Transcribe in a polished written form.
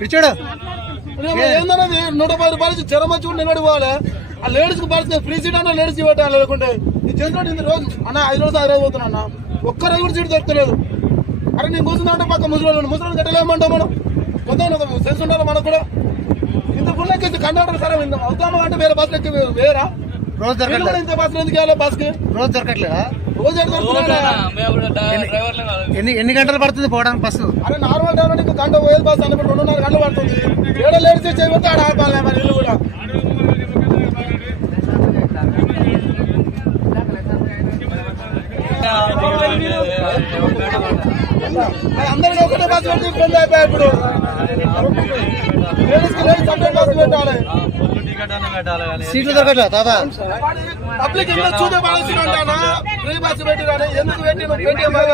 పిచ్చాడు ఏందన్నది 110 రూపాయలు జ్వరం వచ్చి కూడా నిలబడి పోవాలి. ఆ లేడీస్ కి పరిస్థితి ఫ్రీ సీట్ అన్న లేడీస్ పెట్టాలి. లేకుంటే ఈ చేతిలో ఇంత రోజు అన్న 5 రోజులు 5 రోజు పోతున్నా అన్న, ఒక్క రోజు కూడా సీట్ దొరకలేదు. అరే నేను కూర్చుందంటే పక్క ముసలి కట్టలేమంటాం మనం. కొంత సెన్స్ ఉండాలి మనకు కూడా. ఇంత ఫుల్ ఎక్కి కండక్టర్ సరే అవుతామా అంటే వేరే బస్సులు ఎక్కి వేరా రోజు దొరకట్లేదు. ఇంత బస్సులు ఎందుకు వెళ్ళాలి? బస్ కి రోజు దొరకట్లేదా? రోజు ఎన్ని గంటలు పడుతుంది పోవడానికి బస్సు? అరే నార్మల్ టైం లో గంట పోయేది బస్సు అన్నప్పుడు 2.5 గంటలు పడుతుంది. ఏడ లేడీస్ చేయబోతే ఆడ ఆపాలి మరి ఇల్లు కూడా. అందరికీ ఒకటే బస్సు పెట్టి ఇబ్బంది అయిపోయాయి. ఇప్పుడు లేడీస్ కి లేడీస్ సపరేట్ బస్సు పెట్టాలి. సీట్లు దొరకట్లేదు దాదా. పబ్లిక్ చూసే బాగా ఫ్రీ బస్సు పెట్టి ఎందుకు పెట్టి